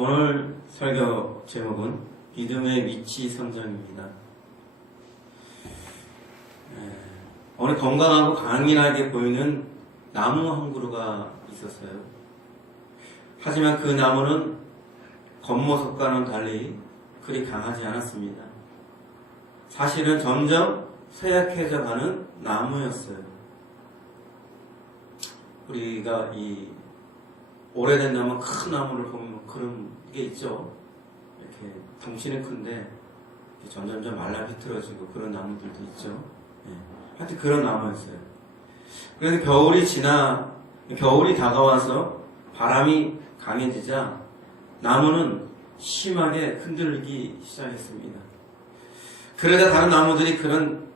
오늘 설교 제목은 믿음의 위치 선정입니다. 오늘 건강하고 강인하게 보이는 나무 한 그루가 있었어요. 하지만 그 나무는 겉모습과는 달리 그리 강하지 않았습니다. 사실은 점점 쇠약해져 가는 나무였어요. 우리가 이 오래된 나무, 큰 나무를 보면 그런 게 있죠. 이렇게 덩치는 큰데 점점점 말라 비틀어지고 그런 나무들도 있죠. 하여튼 그런 나무였어요. 그래서 겨울이 다가와서 바람이 강해지자 나무는 심하게 흔들리기 시작했습니다. 그러자 다른 나무들이 그런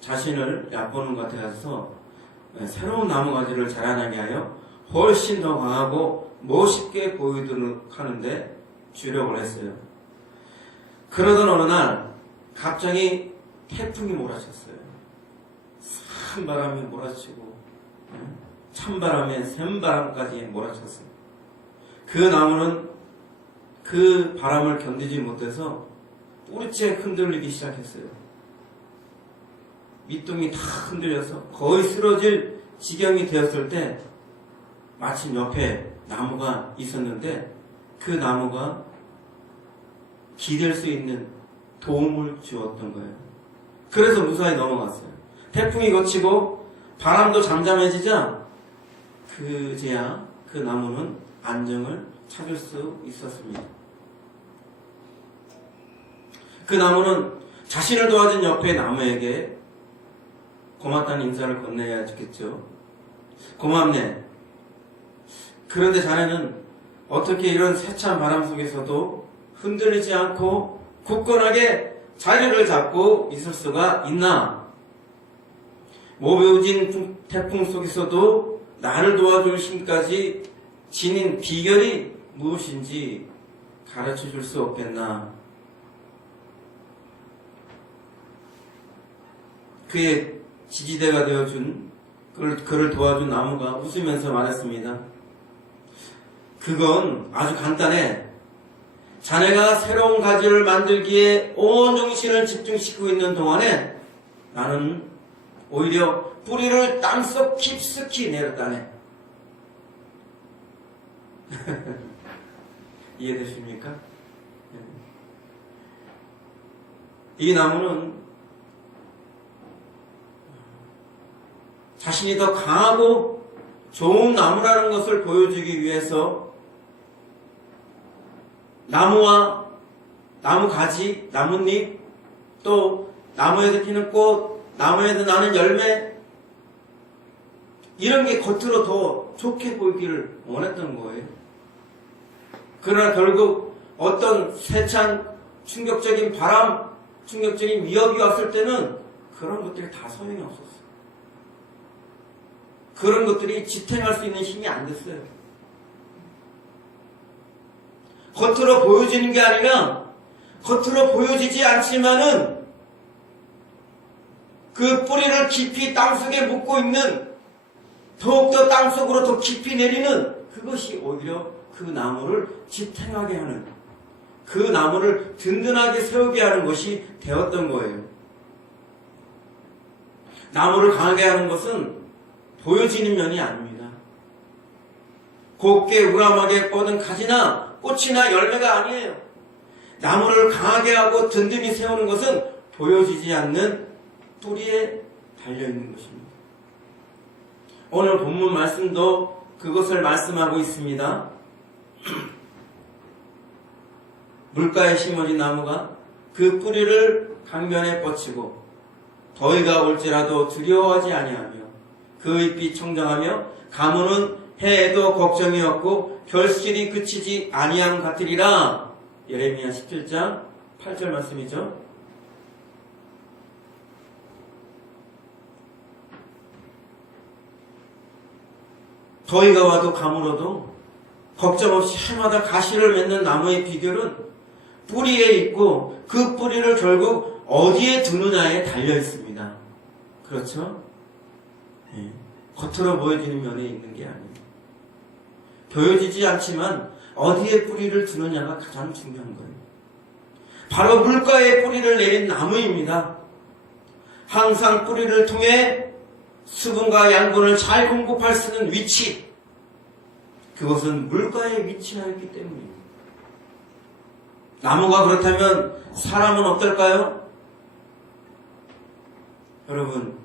자신을 얕보는 것 같아서 새로운 나무 가지를 자라나게 하여 훨씬 더 강하고 멋있게 보이도록 하는데 주력을 했어요. 그러던 어느 날 갑자기 태풍이 몰아쳤어요. 산바람이 몰아치고 찬바람에 샘바람까지 몰아쳤어요. 그 나무는 그 바람을 견디지 못해서 뿌리째 흔들리기 시작했어요. 밑둥이 다 흔들려서 거의 쓰러질 지경이 되었을 때 마침 옆에 나무가 있었는데 그 나무가 기댈 수 있는 도움을 주었던 거예요. 그래서 무사히 넘어갔어요. 태풍이 거치고 바람도 잠잠해지자 그제야 그 나무는 안정을 찾을 수 있었습니다. 그 나무는 자신을 도와준 옆에 나무에게 고맙다는 인사를 건네야겠죠. 고맙네. 그런데 자네는 어떻게 이런 세찬 바람 속에서도 흔들리지 않고 굳건하게 자리를 잡고 있을 수가 있나? 모베어진 태풍 속에서도 나를 도와줄 힘까지 지닌 비결이 무엇인지 가르쳐 줄 수 없겠나? 그의 지지대가 되어준 그를 도와준 나무가 웃으면서 말했습니다. 그건 아주 간단해. 자네가 새로운 가지를 만들기에 온 정신을 집중시키고 있는 동안에 나는 오히려 뿌리를 땅속 깊숙이 내렸다네. 이해되십니까? 이 나무는 자신이 더 강하고 좋은 나무라는 것을 보여주기 위해서 나무와 나무 가지, 나뭇잎, 또 나무에서 피는 꽃, 나무에서 나는 열매, 이런 게 겉으로 더 좋게 보이기를 원했던 거예요. 그러나 결국 어떤 세찬 충격적인 바람, 충격적인 위협이 왔을 때는 그런 것들이 다 소용이 없었어요. 그런 것들이 지탱할 수 있는 힘이 안 됐어요. 겉으로 보여지는 게 아니라 겉으로 보여지지 않지만은 그 뿌리를 깊이 땅속에 묻고 있는 더욱더 땅속으로 더 깊이 내리는 그것이 오히려 그 나무를 지탱하게 하는, 그 나무를 든든하게 세우게 하는 것이 되었던 거예요. 나무를 강하게 하는 것은 보여지는 면이 아닙니다. 곱게 우람하게 뻗은 가지나 꽃이나 열매가 아니에요. 나무를 강하게 하고 든든히 세우는 것은 보여지지 않는 뿌리에 달려있는 것입니다. 오늘 본문 말씀도 그것을 말씀하고 있습니다. 물가에 심어진 나무가 그 뿌리를 강변에 뻗치고 더위가 올지라도 두려워하지 아니하며 그 잎이 청정하며 가무는 해에도 걱정이 없고 결실이 그치지 아니함 같으리라. 예레미야 17장 8절 말씀이죠. 더위가 와도 가물어도 걱정 없이 해마다 가시를 맺는 나무의 비결은 뿌리에 있고 그 뿌리를 결국 어디에 두느냐에 달려 있습니다. 그렇죠? 네. 겉으로 보여지는 면에 있는 게 아닙니다. 보여지지 않지만 어디에 뿌리를 두느냐가 가장 중요한 거예요. 바로 물가에 뿌리를 내린 나무입니다. 항상 뿌리를 통해 수분과 양분을 잘 공급할 수 있는 위치, 그것은 물가에 위치하였기 때문입니다. 나무가 그렇다면 사람은 어떨까요? 여러분,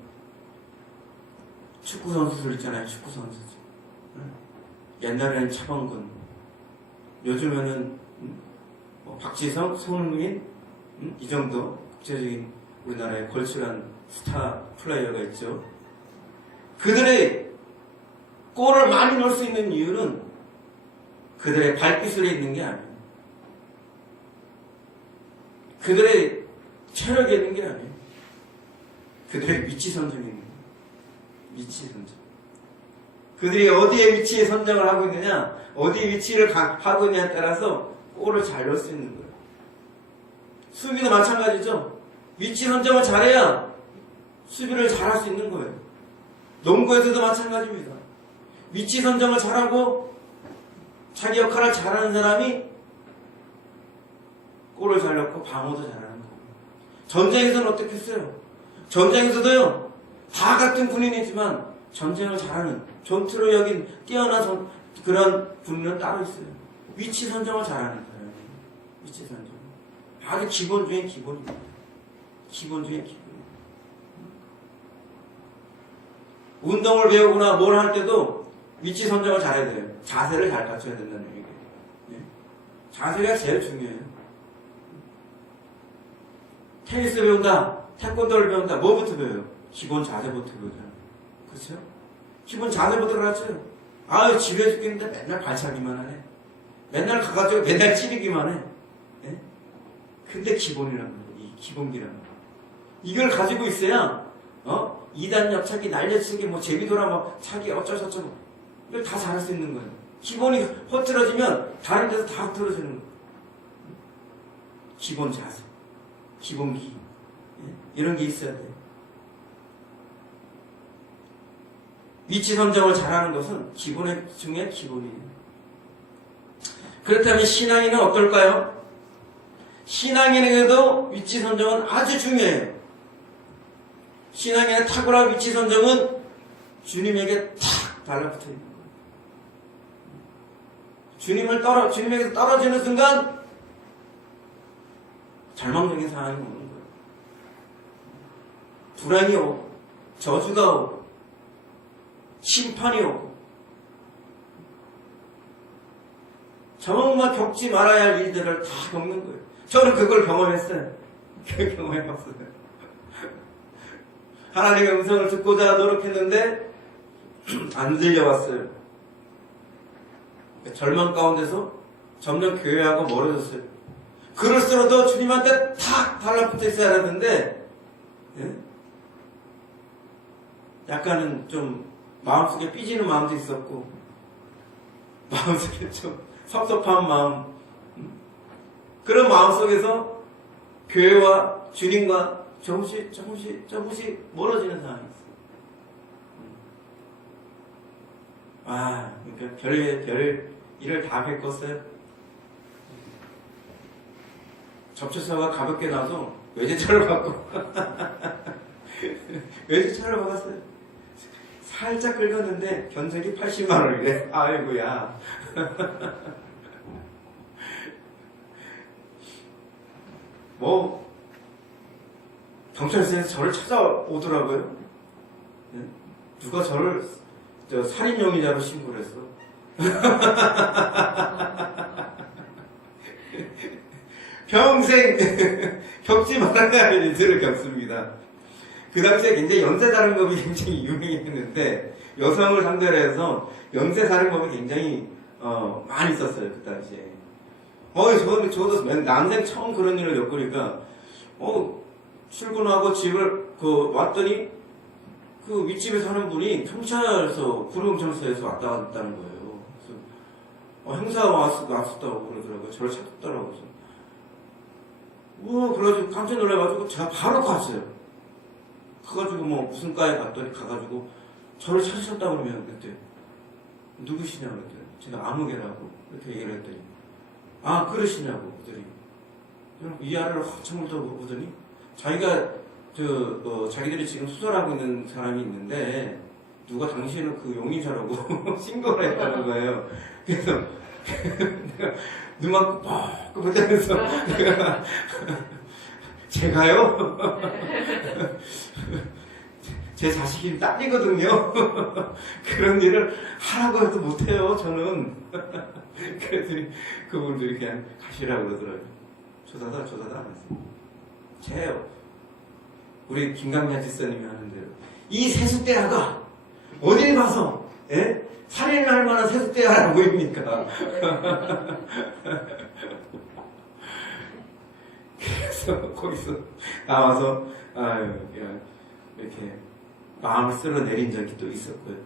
축구 선수들 있잖아요. 축구 선수들. 옛날에는 차범근, 요즘에는 박지성, 손흥민, 이 정도 국제적인 우리나라의 걸출한 스타 플레이어가 있죠. 그들의 골을 많이 넣을 수 있는 이유는 그들의 발기술에 있는 게 아니에요. 그들의 체력에 있는 게 아니에요. 그들의 위치 선정에 있는 거예요. 위치 선정. 그들이 어디에 위치에 선정을 하고 있느냐, 어디에 위치를 하고 있느냐에 따라서 골을 잘 넣을 수 있는 거예요. 수비도 마찬가지죠. 위치 선정을 잘해야 수비를 잘할 수 있는 거예요. 농구에서도 마찬가지입니다. 위치 선정을 잘하고 자기 역할을 잘하는 사람이 골을 잘 넣고 방어도 잘하는 거예요. 전쟁에서는 어떻겠어요? 전쟁에서도요, 다 같은 군인이지만 전쟁을 잘하는, 전투를 여긴 뛰어난 그런 군인은 따로 있어요. 위치 선정을 잘하는 거예요. 위치 선정. 아주 기본 중에 기본입니다. 기본 중에 기본. 운동을 배우거나 뭘 할 때도 위치 선정을 잘해야 돼요. 자세를 잘 갖춰야 된다는 얘기예요. 네? 자세가 제일 중요해요. 테니스 배운다, 태권도를 배운다, 뭐부터 배워요? 기본 자세부터 배우잖아요. 그렇죠? 기본 자세부터 가르쳐요. 아유, 지루해 죽겠는데 맨날 발차기만 하네. 맨날 가가지고 맨날 찌르기만 해. 네? 근데 기본이란 거예요. 이 기본기란 거예요. 이걸 가지고 있어야 2단 옆차기, 날려치기, 뭐 제비돌아, 뭐 차기 어쩌고저쩌고 이걸 다 잘할 수 있는 거예요. 기본이 흐트러지면 다른 데서 다 흐트러지는 거예요. 기본 자세, 기본기, 이런 게 있어야 돼요. 위치 선정을 잘하는 것은 기본 중에 기본이에요. 그렇다면 신앙인은 어떨까요? 신앙인에게도 위치 선정은 아주 중요해요. 신앙인의 탁월한 위치 선정은 주님에게 탁 달라붙어 있는 거예요. 주님에게서 떨어지는 순간 절망적인 상황이 오는 거예요. 불안이 오고, 저주가 오고, 심판이 오고, 정말 겪지 말아야 할 일들을 다 겪는 거예요. 저는 그걸 경험했어요. 경험해봤어요. 하나님의 음성을 듣고자 노력했는데 안 들려왔어요. 절망 가운데서 점점 교회하고 멀어졌어요. 그럴수록도 주님한테 탁 달라붙어 있어야 하는데 약간은 좀 마음속에 삐지는 마음도 있었고, 마음속에 좀 섭섭한 마음, 그런 마음속에서 교회와 주님과 조금씩 멀어지는 상황이 있어요. 그러니까 별 일을 다 겪었어요. 접촉사가 가볍게 나서 외제차를 받고 외제차를 받았어요. 살짝 긁었는데 견적이 80만 원이래. 아이고야. 경찰서에서 저를 찾아오더라고요. 누가 저를 살인 용의자로 신고를 했어. 평생 겪지 말아야 할 일들을 겪습니다. 그 당시에 굉장히 연쇄살인범이 굉장히 유명했는데, 여성을 상대로 해서 연쇄살인범이 굉장히 많이 있었어요. 그 당시에. 저도 난생 처음 그런 일을 겪으니까 출근하고 집을 왔더니 그 윗집에 사는 분이 구룡청소에서 왔다 갔다는 거예요. 그래서 행사 왔었다고 그러더라고요. 저를 찾았더라고요. 그래가지고 깜짝 놀라가지고 제가 바로 갔어요. 가가지고 무슨 과에 가가지고 저를 찾으셨다고 그러면 그때 누구시냐고 그랬더니 제가 아무개라고 이렇게 얘기를 했더니 아 그러시냐고 그들이 이하를 한참을 더 보더니 자기가 자기들이 지금 수설하고 있는 사람이 있는데 누가 당신은 그 용의자라고 신고를 했다는 거예요. 그래서 내가 눈만 뻑 보면서 내가 제가요? 제 자식이 딸이거든요. 그런 일을 하라고 해도 못해요, 저는. 그랬더니 그분들이 그냥 가시라고 그러더라고요. 조사다 안 했어요. 제요. 우리 김강민 지사님이 하는 대로. 이 세숫대야가 어딜 가서, 예? 살인을 할 만한 세숫대야라 보입니까? 그래서 거기서 나와서, 아유, 그냥 이렇게 마음을 쓸어내린 적이 또 있었고요.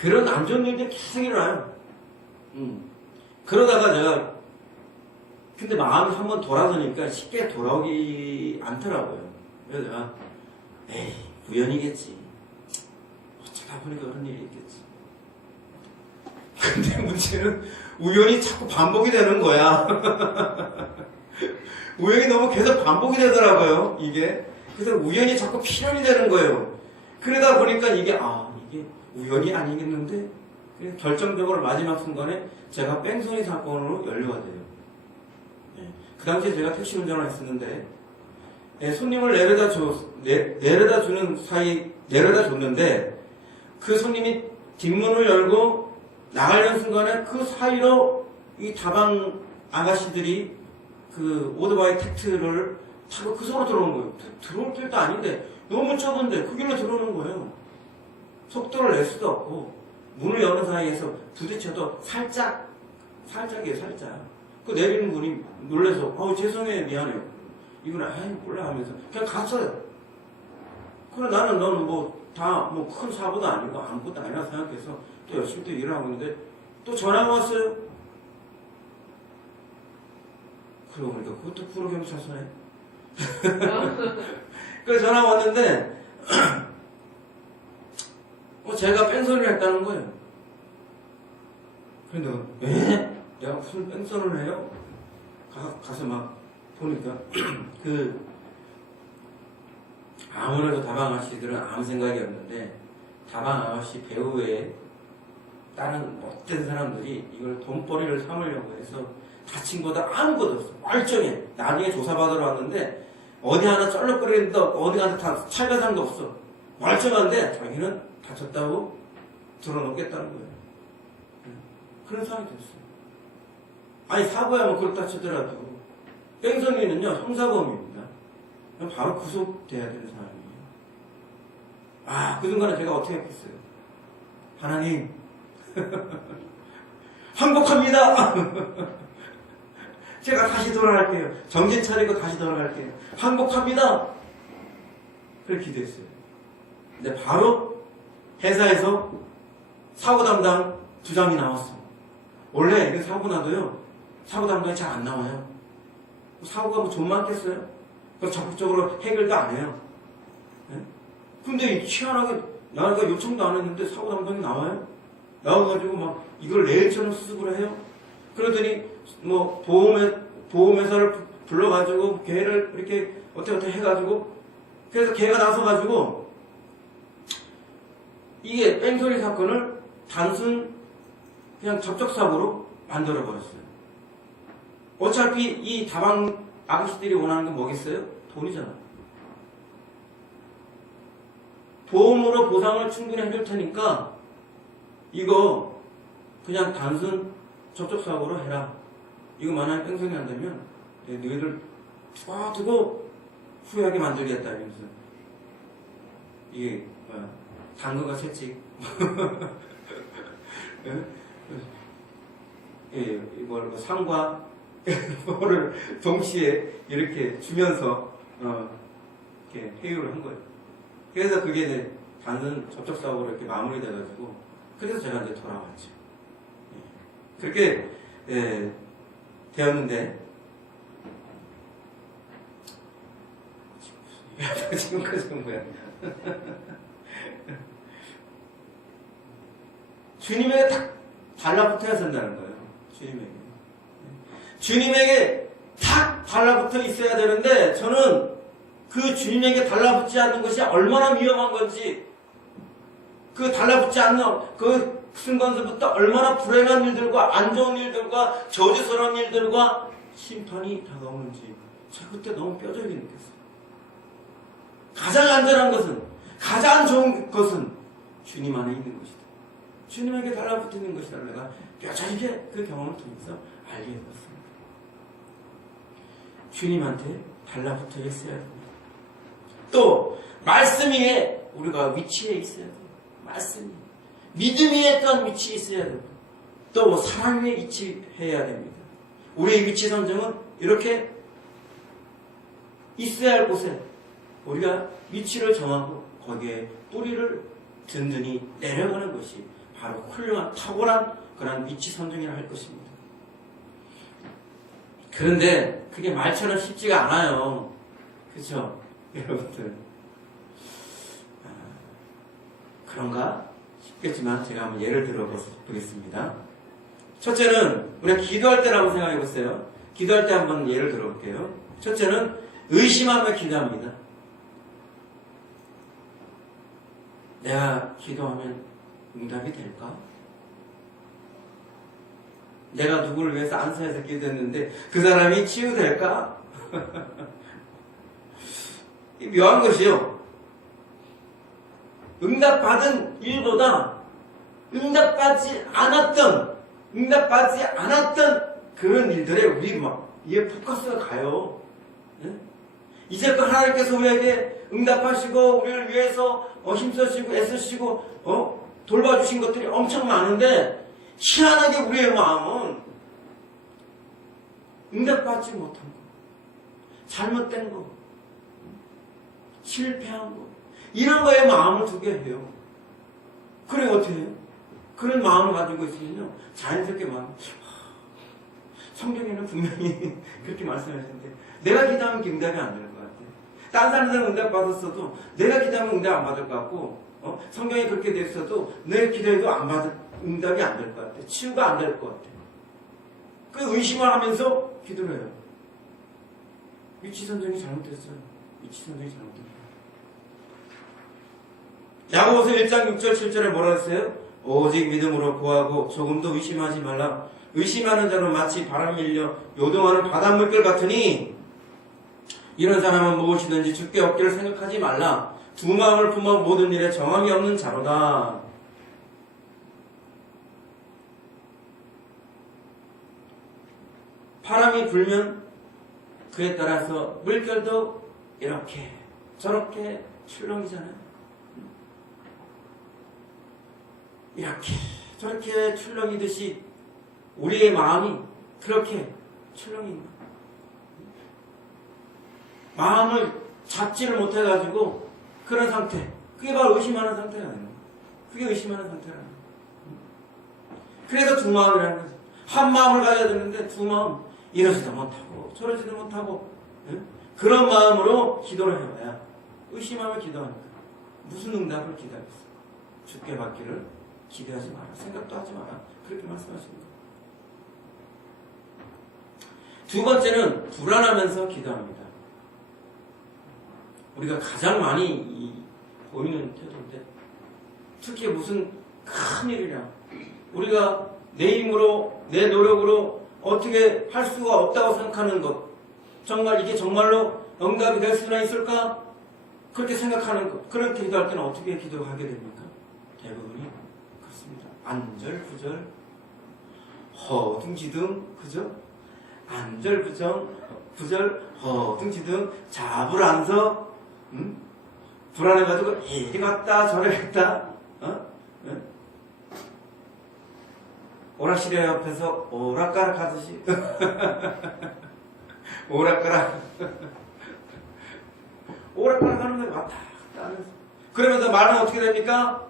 그런 안 좋은 일들이 계속 일어나요. 그러다가 제가, 근데 마음이 한번 돌아서니까 쉽게 돌아오기 않더라고요. 그래서 제가, 에이, 우연이겠지. 어쩌다 보니까 그런 일이 있겠지. 근데 문제는 우연히 자꾸 반복이 되는 거야. 우연히 너무 계속 반복이 되더라고요, 이게. 그래서 우연히 자꾸 필연이 되는 거예요. 그러다 보니까 이게 우연이 아니겠는데? 결정적으로 마지막 순간에 제가 뺑소니 사건으로 연루가 돼요. 네. 그 당시에 제가 택시 운전을 했었는데, 네, 손님을 내려다 줬는데, 그 손님이 뒷문을 열고 나가려는 순간에 그 사이로 이 다방 아가씨들이 그 오토바이 택트를 타고 그 속으로 들어오는 거예요. 들어올 길도 아닌데 너무 좁은데 그 길로 들어오는 거예요. 속도를 낼 수도 없고 문을 여는 사이에서 부딪혀도 살짝이에요, 살짝. 그 내리는 분이 놀라서 죄송해요, 미안해요. 이건 몰라 하면서 그냥 갔어요. 그래 너는 큰 사고도 아니고 아무것도 아니라 생각해서 또 열심히 또 일을 하고 있는데 또 전화가 왔어요. 그러고 보니까 그것도 구로경찰서네. 그래서 전화가 왔는데 제가 뺑소니를 했다는 거예요. 그런데 왜? 내가 무슨 뺑소니를 해요? 가서 막 보니까 아무래도 다방 아가씨들은 아무 생각이 없는데 다방 아가씨 배우 외에 다른 못된 사람들이 이걸 돈벌이를 삼으려고 해서 다친 거다 아무것도 없어. 멀쩡해. 나중에 조사받으러 왔는데 어디 하나 쩔럭거리는데 어디 가서 다 찰가산도 없어. 멀쩡한데 자기는 다쳤다고 들어놓겠다는 거예요. 그런 상황이 됐어요. 아니 사고야 뭐 그렇다 치더라도 뺑소니는요 형사범입니다. 바로 구속돼야 되는 사람이에요. 그 순간에 제가 어떻게 했겠어요? 하나님 항복합니다. 제가 다시 돌아갈게요. 정신 차리고 다시 돌아갈게요. 항복합니다. 그렇게 기도했어요. 근데 바로 회사에서 사고 담당 2장이 나왔어. 원래 이게 사고 나도요 사고 담당이 잘 안 나와요. 사고가 뭐 좀 많겠어요? 그래서 적극적으로 해결도 안 해요. 네? 근데 희한하게 나가 요청도 안 했는데 사고 담당이 나와요? 나와가지고 막 이걸 레일처럼 수습을 해요? 그러더니 뭐 보험회사를 불러가지고 걔를 이렇게 어떻게 해가지고 그래서 걔가 나서가지고 이게 뺑소니 사건을 단순 그냥 접촉사고로 만들어버렸어요. 어차피 이 다방 아가씨들이 원하는 건 뭐겠어요? 돈이잖아. 보험으로 보상을 충분히 해줄 테니까 이거 그냥 단순 접촉사고로 해라. 이거 만약에 뺑소니 한다면 너희들 두고 후회하게 만들겠다 이러면서 이게 당근과 채찍 뭐 상과 뭐를 동시에 이렇게 주면서 이렇게 회유를 한 거예요. 그래서 그게 이제 단순 접촉사고로 이렇게 마무리돼가지고 그래서 제가 이제 돌아왔죠. 그렇게 되었는데 지금까지는 뭐야? 주님에게 딱 달라붙어야 된다는 거예요. 주님에게. 주님에게 딱 달라붙어 있어야 되는데 저는 그 주님에게 달라붙지 않는 것이 얼마나 위험한 건지 그 달라붙지 않는 그 순간서부터 얼마나 불행한 일들과 안 좋은 일들과 저주스러운 일들과 심판이 다가오는지 제가 그때 너무 뼈저리게 느꼈어요. 가장 안전한 것은 가장 좋은 것은 주님 안에 있는 것이다. 주님에게 달라붙는 것이다. 내가 뼈저리게 그 경험을 통해서 알게 되었습니다. 주님한테 달라붙어 있어야 됩니다. 또 말씀 위에 우리가 위치해 있어야 돼요. 말씀 믿음 위에 또한 위치해 있어야 되고 또 사랑 위에 위치해야 됩니다. 우리의 위치 선정은 이렇게 있어야 할 곳에 우리가 위치를 정하고 거기에 뿌리를 든든히 내려가는 것이 바로 훌륭한 탁월한 그런 위치 선정이라 할 것입니다. 그런데 그게 말처럼 쉽지가 않아요. 그렇죠? 여러분들 그런가 싶겠지만 제가 한번 예를 들어보겠습니다. 첫째는 우리가 기도할 때라고 생각해 보세요. 기도할 때 한번 예를 들어볼게요. 첫째는 의심하며 기도합니다. 내가 기도하면 응답이 될까? 내가 누구를 위해서 안수해서 기도했는데 그 사람이 치유될까? 묘한 것이요. 응답받은 일보다 응답받지 않았던 그런 일들에 우리 막 이게 포커스가 가요. 네? 이제껏 하나님께서 우리에게 응답하시고 우리를 위해서 힘쓰시고 애쓰시고 돌봐주신 것들이 엄청 많은데 희한하게 우리의 마음은 응답받지 못한 거, 잘못된 거, 실패한 거 이런 거에 마음을 두게 해요. 그래 어떻게 해요? 그런 마음을 가지고 있으면요 자연스럽게 성경에는 분명히 그렇게 말씀하시는데 내가 기도하면 응답이 안 될 것 같아. 다른 사람들은 응답 받았어도 내가 기도하면 응답 안 받을 것 같고 성경에 그렇게 돼 있어도 내 기도에도 응답이 안 될 것 같아. 치유가 안 될 것 같아. 그 의심을 하면서 기도를 해요. 위치 선정이 잘못됐어요. 위치 선정이 잘못됐어요. 야고보서 1장 6절 7절에 뭐라 했어요? 오직 믿음으로 구하고 조금도 의심하지 말라. 의심하는 자로 마치 바람이 일려 요동하는 바닷물결 같으니 이런 사람은 무엇이든지 주께 얻기를 생각하지 말라. 두 마음을 품어 모든 일에 정함이 없는 자로다. 바람이 불면 그에 따라서 물결도 이렇게 저렇게 출렁이잖아요. 이렇게 저렇게 출렁이듯이 우리의 마음이 그렇게 출렁입니다. 마음을 잡지를 못해가지고 그런 상태, 그게 바로 의심하는 상태가 아닙니다. 그게 의심하는 상태라는 거예요. 그래서 두 마음이라는 거죠. 한 마음을 가져야 되는데 두 마음, 이러지도 못하고 저러지도 못하고 그런 마음으로 기도를 해봐야 의심하며 기도하니까 무슨 응답을 기다렸어. 주께 받기를 기대하지 마라. 생각도 하지 마라. 그렇게 말씀하십니다. 두 번째는 불안하면서 기도합니다. 우리가 가장 많이 보이는 태도인데 특히 무슨 큰일이냐 우리가 내 힘으로 내 노력으로 어떻게 할 수가 없다고 생각하는 것 정말 이게 정말로 응답이 될 수나 있을까? 그렇게 생각하는 것 그렇게 기도할 때는 어떻게 기도하게 됩니까? 대부분이 그렇습니다. 안절부절 허둥지둥 그죠? 안절부절 허둥지둥 잡으란서 불안해가지고 이리 갔다 저리 갔다 오락실에 옆에서 오락가락 하듯이 오락가락 하는 거예요. 왔다 갔다 하면서 그러면서 말은 어떻게 됩니까?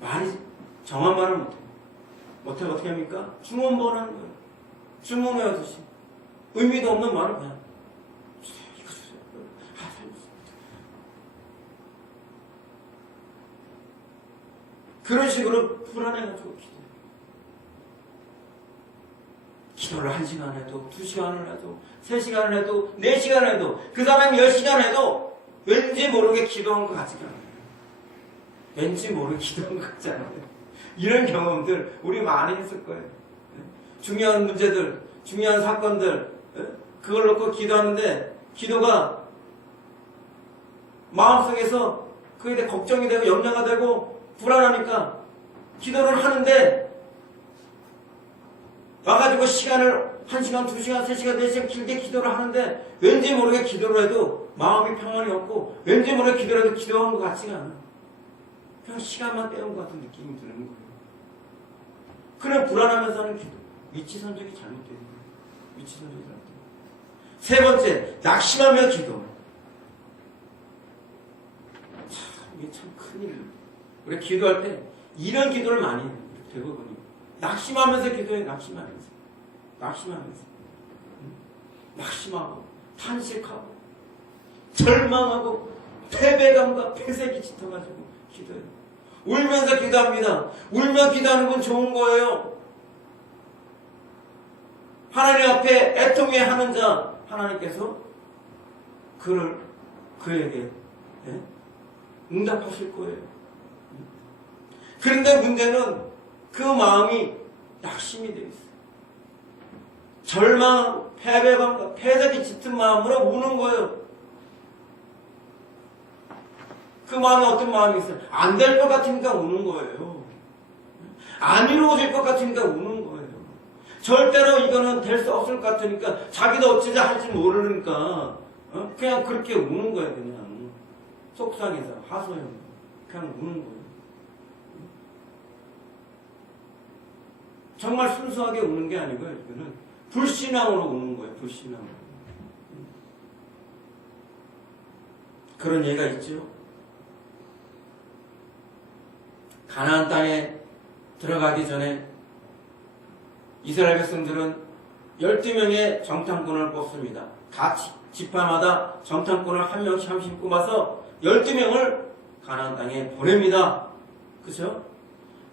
말이 정한 말을 못해 어떻게 합니까? 중언부언 하는 거예요. 중언외하듯이 의미도 없는 말을 그냥 이거 주세요. 그런 식으로 불안해가지고 기도. 기도를 1시간 해도 2시간을 해도 3시간을 해도 4시간을 해도 그 사람이 10시간 해도 왠지 모르게 기도한 것 같지가 않아요. 왠지 모르게 기도한 것 같지 않아요. 이런 경험들 우리 많이 했을 거예요. 중요한 문제들, 중요한 사건들 그걸 놓고 기도하는데 기도가 마음속에서 그에 대해 걱정이 되고 염려가 되고 불안하니까 기도를 하는데 와가지고 시간을 1시간, 2시간, 3시간, 4시간 길게 기도를 하는데 왠지 모르게 기도를 해도 마음이 평안이 없고 왠지 모르게 기도를 해도 기도한 것 같지가 않아. 그냥 시간만 때운 것 같은 느낌이 드는 거예요. 그런 불안하면서 하는 기도. 위치 선정이 잘못되는 거예요. 위치 선정이 잘못되는 거예요. 세 번째, 낙심하며 기도. 참, 이게 참 큰일이에요. 우리 기도할 때 이런 기도를 많이 해요. 대부분이. 낙심하면서 기도해요. 낙심하면서. 낙심하면서. 낙심하고, 탄식하고, 절망하고, 패배감과 폐색이 짙어가지고 기도해요. 울면서 기도합니다. 울며 기도하는 건 좋은 거예요. 하나님 앞에 애통해 하는 자, 하나님께서 그에게 응답하실 거예요. 그런데 문제는 그 마음이 낙심이 되어 있어요. 절망, 패배감과 패색이 짙은 마음으로 우는 거예요. 그 마음에 어떤 마음이 있어요? 안 될 것 같으니까 우는 거예요. 안 이루어질 것 같으니까 우는 거예요. 절대로 이거는 될 수 없을 것 같으니까 자기도 어찌자 할지 모르니까 그냥 그렇게 우는 거예요. 그냥 속상해서 하소연 그냥 우는 거예요. 정말 순수하게 우는 게 아니고요. 이거는 불신앙으로 우는 거예요. 불신앙으로. 그런 예가 있죠. 가나안 땅에 들어가기 전에 이스라엘 백성들은 12명의 정탐꾼을 뽑습니다. 각 지파마다 정탐꾼을 한 명씩 한 명씩 뽑아서 12명을 가나안 땅에 보냅니다. 그렇죠?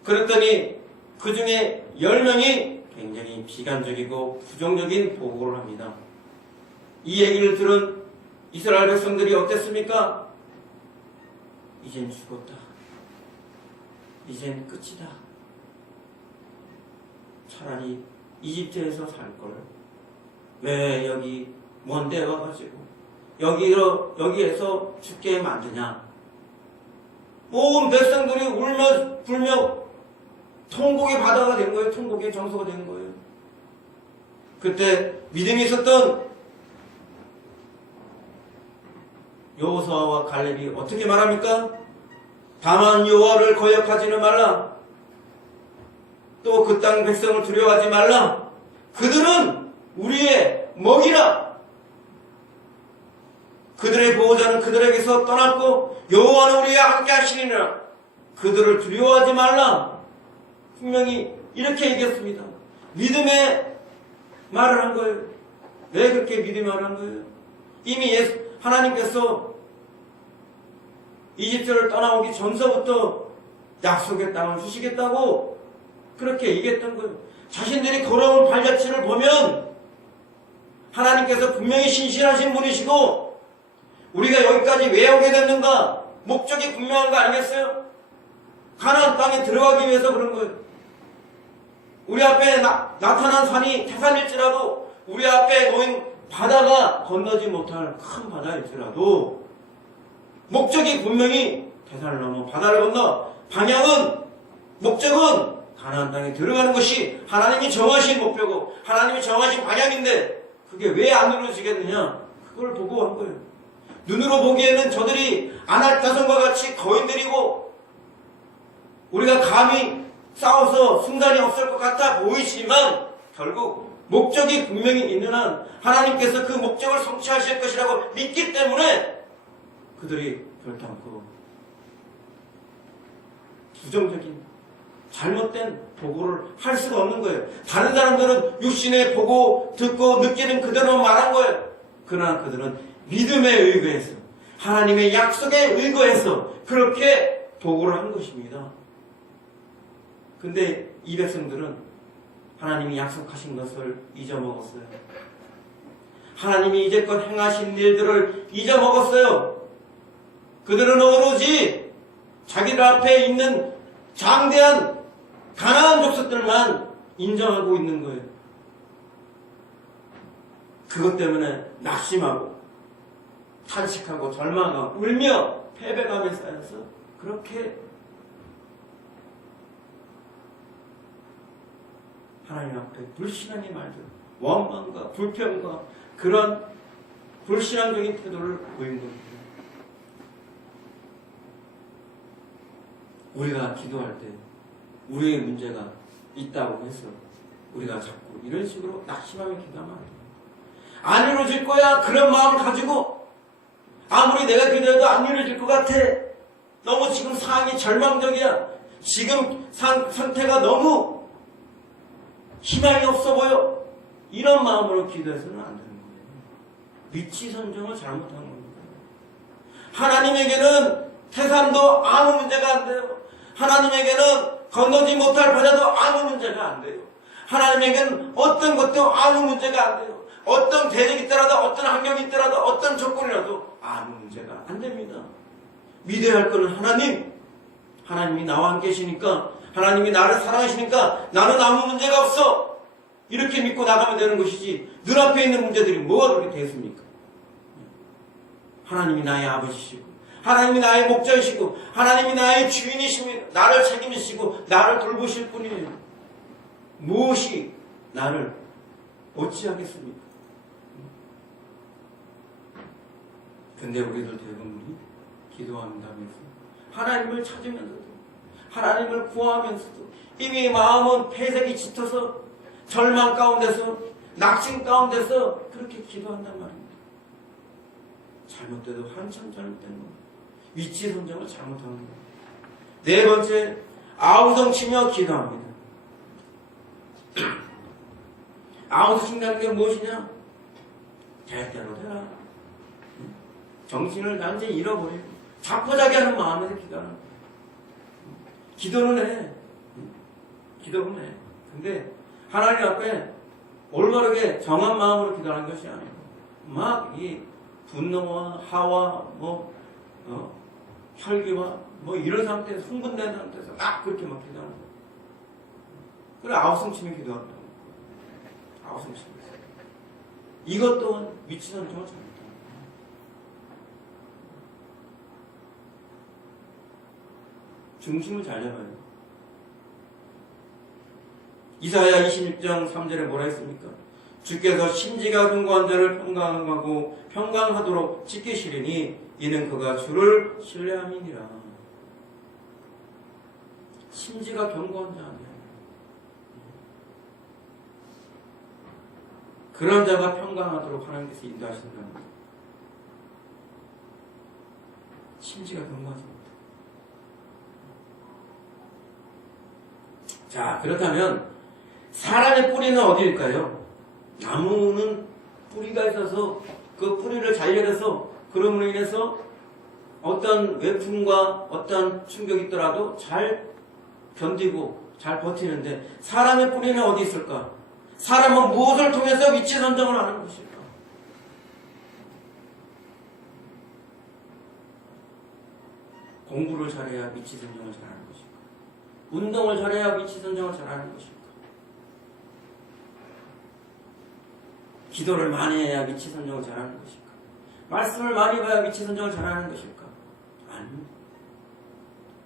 그랬더니 그 중에 10명이 굉장히 비관적이고 부정적인 보고를 합니다. 이 얘기를 들은 이스라엘 백성들이 어땠습니까? 이젠 죽었다. 이젠 끝이다. 차라리 이집트에서 살걸. 왜 여기 먼데 와가지고 여기에서 죽게 만드냐. 온 백성들이 울며 불며 통곡의 바다가 된 거예요. 통곡의 정서가 된 거예요. 그때 믿음이 있었던 여호수아와 갈렙이 어떻게 말합니까? 다만 여호와를 거역하지는 말라. 또 그 땅 백성을 두려워하지 말라. 그들은 우리의 먹이라. 그들의 보호자는 그들에게서 떠났고 여호와는 우리와 함께 하시리라. 그들을 두려워하지 말라. 분명히 이렇게 얘기했습니다. 믿음의 말을 한 거예요. 왜 그렇게 믿음의 말을 한 거예요? 이미 하나님께서 이집트를 떠나오기 전서부터 약속의 땅을 주시겠다고 그렇게 얘기했던 거예요. 자신들이 걸어온 발자취를 보면 하나님께서 분명히 신실하신 분이시고 우리가 여기까지 왜 오게 됐는가? 목적이 분명한 거 아니겠어요? 가나안 땅에 들어가기 위해서 그런 거예요. 우리 앞에 나타난 산이 태산일지라도 우리 앞에 놓인 바다가 건너지 못할 큰 바다일지라도 목적이 분명히 태산을 넘어 바다를 건너 목적은 가나안 땅에 들어가는 것이 하나님이 정하신 목표고 하나님이 정하신 방향인데 그게 왜 안 이루어지겠느냐? 그걸 보고 한 거예요. 눈으로 보기에는 저들이 아낙자손과 같이 거인들이고 우리가 감히 싸워서 승산이 없을 것 같아 보이지만 결국 목적이 분명히 있는 한 하나님께서 그 목적을 성취하실 것이라고 믿기 때문에 그들이 결단코 부정적인 잘못된 보고를 할 수가 없는 거예요. 다른 사람들은 육신의 보고 듣고 느끼는 그대로 말한 거예요. 그러나 그들은 믿음에 의거해서 하나님의 약속에 의거해서 그렇게 보고를 한 것입니다. 근데 이 백성들은 하나님이 약속하신 것을 잊어먹었어요. 하나님이 이제껏 행하신 일들을 잊어먹었어요. 그들은 오로지 자기들 앞에 있는 장대한 가나안 족속들만 인정하고 있는 거예요. 그것 때문에 낙심하고 탄식하고 절망하고 울며 패배감에 쌓여서 그렇게 하나님 앞에 불신앙의 말들, 원망과 불평과 그런 불신앙적인 태도를 보인 겁니다. 우리가 기도할 때 우리의 문제가 있다고 해서 우리가 자꾸 이런 식으로 낙심하며 기도하면 안 돼요. 안 이루어질 거야 그런 마음을 가지고 아무리 내가 기도해도 안 이루어질 것 같아. 너무 지금 상황이 절망적이야. 지금 상태가 너무 희망이 없어 보여. 이런 마음으로 기도해서는 안 되는 거예요. 위치 선정을 잘못한 겁니다. 하나님에게는 태산도 아무 문제가 안 돼요. 하나님에게는 건너지 못할 바다도 아무 문제가 안 돼요. 하나님에게는 어떤 것도 아무 문제가 안 돼요. 어떤 대적이 있더라도 어떤 환경이 있더라도 어떤 조건이라도 아무 문제가 안 됩니다. 믿어야 할 것은 하나님. 하나님이 나와 함께 계시니까 하나님이 나를 사랑하시니까 나는 아무 문제가 없어. 이렇게 믿고 나가면 되는 것이지 눈앞에 있는 문제들이 뭐가 그렇게 되겠습니까? 하나님이 나의 아버지시고 하나님이 나의 목자이시고 하나님이 나의 주인이시고 나를 책임지시고 나를 돌보실 분이에요. 무엇이 나를 어찌하겠습니까? 근데 우리들 대부분이 기도한다면서 하나님을 찾으면서도 하나님을 구하면서도 이미 마음은 폐색이 짙어서 절망 가운데서 낙심 가운데서 그렇게 기도한단 말입니다. 잘못돼도 한참 잘못된 겁니다. 위치 선정을 잘못하는 겁니다. 네 번째, 아우성 치며 기도합니다. 아우성 친다는 게 무엇이냐? 될 대로 되라. 정신을 완전히 잃어버리고 자포자기하는 마음에서 기도하는 거예요. 기도는 해. 기도는 해. 근데 하나님 앞에 올바르게 정한 마음으로 기도하는 것이 아니고 막 이 분노와 하와 혈기와 이런 상태에서 흥분된 상태에서 막 그렇게 막 기도하는 거예요. 그래 아우성 치며 기도한다고. 아우성 치며. 이것 또한 위치 선정을 잘못합니다. 중심을 잘 잡아요. 이사야 26장 3절에 뭐라 했습니까? 주께서 심지가 견고한 자를 평강하고 평강하도록 지키시리니 이는 그가 주를 신뢰함이니라. 심지가 견고한 자 아니에요. 그런 자가 평강하도록 하나님께서 인도하신답니다. 심지가 견고한 자입니다. 자, 그렇다면 사람의 뿌리는 어디일까요? 나무는 뿌리가 있어서 그 뿌리를 잘려내서 그럼으로 인해서 어떤 외풍과 어떤 충격이 있더라도 잘 견디고 잘 버티는데 사람의 뿌리는 어디 있을까? 사람은 무엇을 통해서 위치 선정을 하는 것일까? 공부를 잘해야 위치 선정을 잘하는 것일까? 운동을 잘해야 위치 선정을 잘하는 것일까? 기도를 많이 해야 위치 선정을 잘하는 것일까? 말씀을 많이 봐야 위치 선정을 잘하는 것일까? 아닙니다.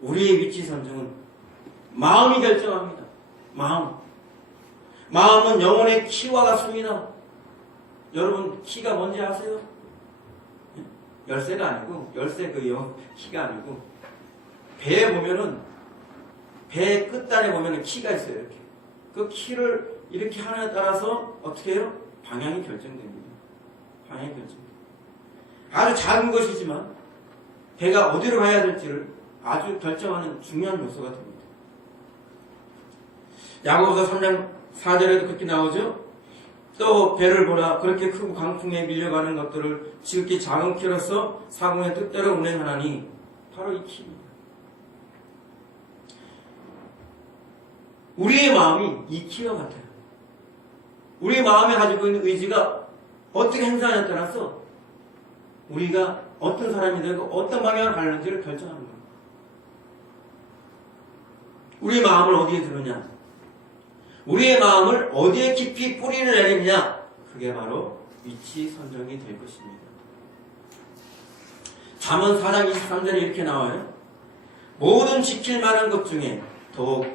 우리의 위치 선정은 마음이 결정합니다. 마음은 영혼의 키와 같습니다. 여러분 키가 뭔지 아세요? 열쇠가 아니고 키가 아니고 배에 보면은 배 끝단에 보면은 키가 있어요. 이렇게 그 키를 이렇게 하나에 따라서 어떻게 해요? 방향이 결정됩니다. 방향이 결정됩니다. 아주 작은 것이지만 배가 어디로 가야 될지를 아주 결정하는 중요한 요소가 됩니다. 야고보서 3장 4절에도 그렇게 나오죠. 또 배를 보라 그렇게 크고 강풍에 밀려가는 것들을 지극히 작은 키로서 사공의 뜻대로 운행하나니 바로 이 키입니다. 우리의 마음이 이 키와 같아요. 우리 마음에 가지고 있는 의지가 어떻게 행사하냐에 따라서 우리가 어떤 사람이 되고 어떤 방향을 가는지를 결정하는 거예요. 우리 마음을 어디에 두느냐? 우리의 마음을 어디에 깊이 뿌리를 내리느냐? 그게 바로 위치 선정이 될 것입니다. 잠언 4장 23절에 이렇게 나와요. 모든 지킬 만한 것 중에 더욱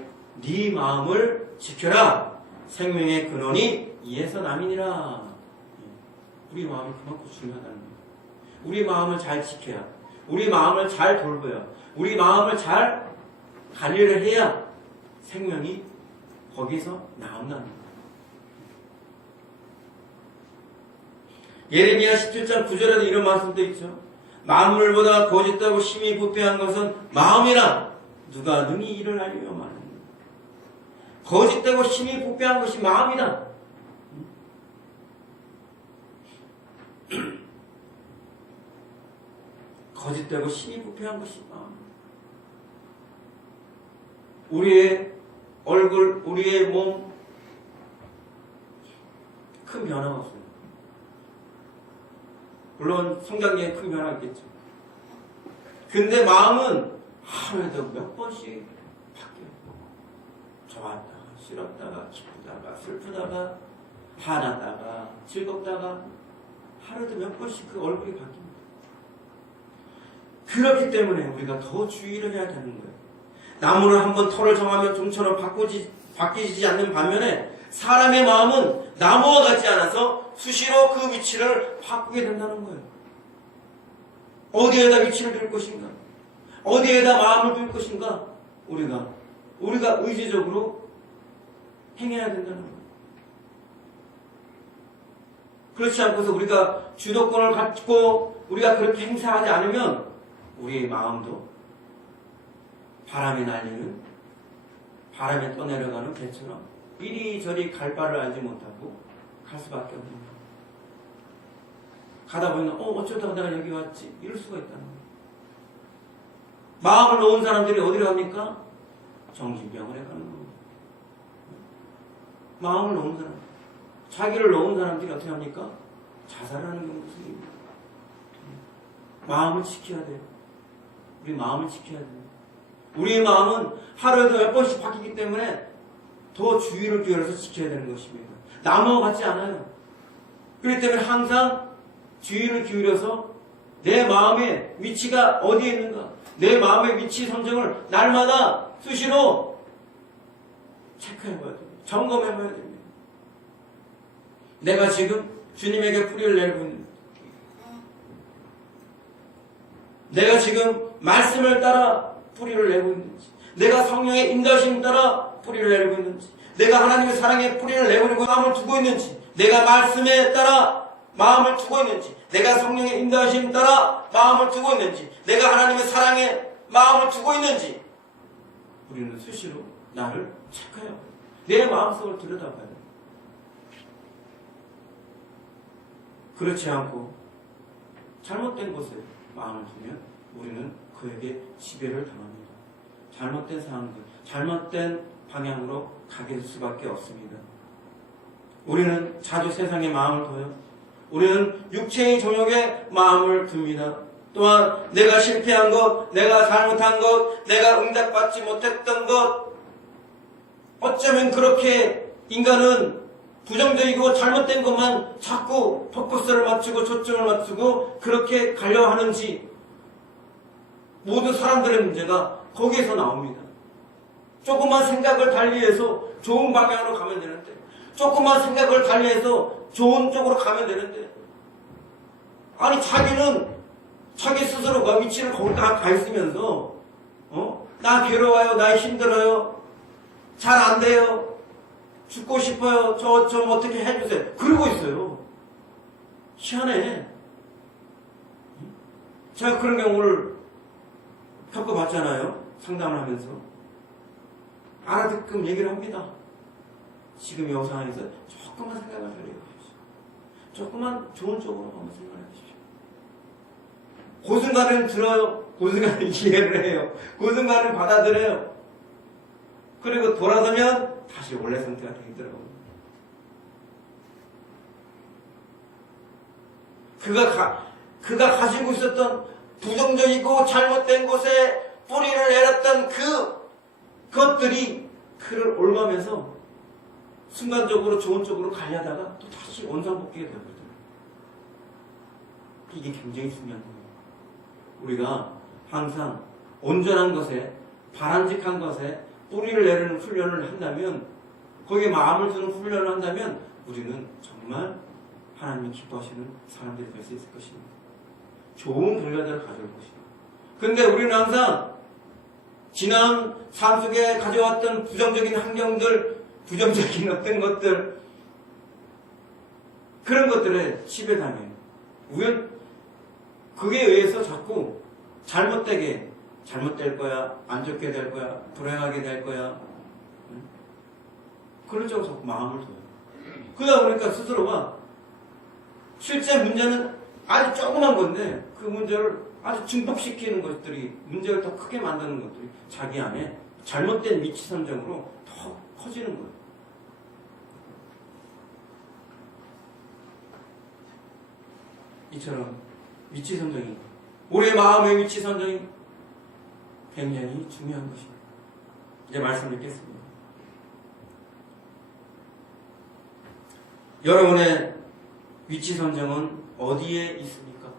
네 마음을 지켜라. 생명의 근원이 이에서 남이니라. 우리 마음이 그만큼 중요하다는 거예요. 우리 마음을 잘 지켜야, 우리 마음을 잘 돌봐야, 우리 마음을 잘 관리를 해야 생명이 거기서 나온다는 거예요. 예레미야 17장 9절에도 이런 말씀도 있죠. 만물보다 거짓되고 심히 부패한 것은 마음이라 누가 능히 이를 알리며 말하는 거예요. 거짓되고 심히 부패한 것이 마음이다. 거짓되고 심히 부패한 것이 마음. 우리의 얼굴, 우리의 몸, 큰 변화가 없어요. 물론 성장기에 큰 변화가 있겠죠. 근데 마음은 하루에도 몇 번씩 바뀌어요. 좋았다가 싫었다가 기쁘다가 슬프다가 화났다가 즐겁다가 하루에도 몇 번씩 그 얼굴이 바뀝니다. 그렇기 때문에 우리가 더 주의를 해야 되는 거예요. 나무를 한번 털을 정하면 좀처럼 바뀌지 않는 반면에 사람의 마음은 나무와 같지 않아서 수시로 그 위치를 바꾸게 된다는 거예요. 어디에다 위치를 둘 것인가? 어디에다 마음을 둘 것인가? 우리가 의지적으로 행해야 된다는 거예요. 그렇지 않고서 우리가 주도권을 갖고 우리가 그렇게 행사하지 않으면 우리의 마음도 바람에 날리는, 바람에 떠내려가는 개처럼 이리저리 갈 바를 알지 못하고 갈 수밖에 없는 거예요. 가다 보면 어쩌다가 내가 여기 왔지? 이럴 수가 있다는 거예요. 마음을 놓은 사람들이 어디로 갑니까? 정신병원에 가는 겁니다. 마음을 놓은 사람, 자기를 놓은 사람들이 어떻게 합니까? 자살하는 경우도 생깁니다. 마음을 지켜야 돼요. 우리 마음을 지켜야 돼요. 우리의 마음은 하루에도 몇 번씩 바뀌기 때문에 더 주의를 기울여서 지켜야 되는 것입니다. 나무와 같지 않아요. 그렇기 때문에 항상 주의를 기울여서 내 마음의 위치가 어디에 있는가, 내 마음의 위치 선정을 날마다 수시로 체크해봐야 됩니다. 점검해봐야 됩니다. 내가 지금 주님에게 뿌리를 내리고 있는지, 내가 지금 말씀을 따라 뿌리를 내고 있는지, 내가 성령의 인도하심 따라 뿌리를 내리고 있는지, 내가 하나님의 사랑에 뿌리를 내고 있는 마음을 두고 있는지, 내가 말씀에 따라 마음을 두고 있는지, 내가 성령의 인도하심 따라 마음을 두고 있는지, 내가 하나님의 사랑에 마음을 두고 있는지, 우리는 수시로 나를 체크해야 해요. 내 마음속을 들여다봐야 해요. 그렇지 않고 잘못된 곳에 마음을 두면 우리는 그에게 지배를 당합니다. 잘못된 상황들, 잘못된 방향으로 가게 될 수밖에 없습니다. 우리는 자주 세상에 마음을 둬요. 우리는 육체의 정욕에 마음을 둡니다. 또한 내가 실패한 것, 내가 잘못한 것, 내가 응답받지 못했던 것, 어쩌면 그렇게 인간은 부정적이고 잘못된 것만 자꾸 포커스를 맞추고 초점을 맞추고 그렇게 가려 하는지, 모든 사람들의 문제가 거기에서 나옵니다. 조금만 생각을 달리해서 좋은 방향으로 가면 되는데, 조금만 생각을 달리해서 좋은 쪽으로 가면 되는데, 아니 자기는 자기 스스로가 위치를 거기다 가 있으면서 나 괴로워요, 나 힘들어요, 잘 안 돼요, 죽고 싶어요, 저 좀 어떻게 해주세요, 그러고 있어요. 희한해. 제가 그런 경우를 겪어봤잖아요. 상담을 하면서 알아듣끔 얘기를 합니다. 지금 이 상황에서 조금만 생각을 달려보십시오. 조금만 좋은 쪽으로 한번 생각해 보십시오. 그 순간은 들어요. 그 순간은 이해를 해요. 그 순간은 받아들여요. 그리고 돌아서면 다시 원래 상태가 되게 들어갑니다. 그가 가지고 있었던 부정적이고 잘못된 곳에 뿌리를 내렸던 그것들이 그를 옮으면서 순간적으로 좋은 쪽으로 가려다가 또 다시 원상복귀가 되거든요. 이게 굉장히 중요한 거예요. 우리가 항상 온전한 것에, 바람직한 것에 뿌리를 내리는 훈련을 한다면, 거기에 마음을 두는 훈련을 한다면 우리는 정말 하나님이 기뻐하시는 사람들이 될 수 있을 것입니다. 좋은 결과들을 가져올 것입니다. 근데 우리는 항상 지난 삶 속에 가져왔던 부정적인 환경들, 부정적인 어떤 것들, 그런 것들에 지배당해요. 그게 의해서 자꾸 잘못될 거야, 안 좋게 될 거야, 불행하게 될 거야. 그런 쪽으로 자꾸 마음을 둬요. 그러다 보니까 스스로가 실제 문제는 아주 조그만 건데 그 문제를 아주 증폭시키는 것들이, 문제를 더 크게 만드는 것들이 자기 안에 잘못된 위치 선정으로 더 커지는 거예요. 이처럼 위치 선정이, 우리의 마음의 위치 선정이 굉장히 중요한 것입니다. 이제 말씀 읽겠습니다. 여러분의 위치 선정은 어디에 있습니까?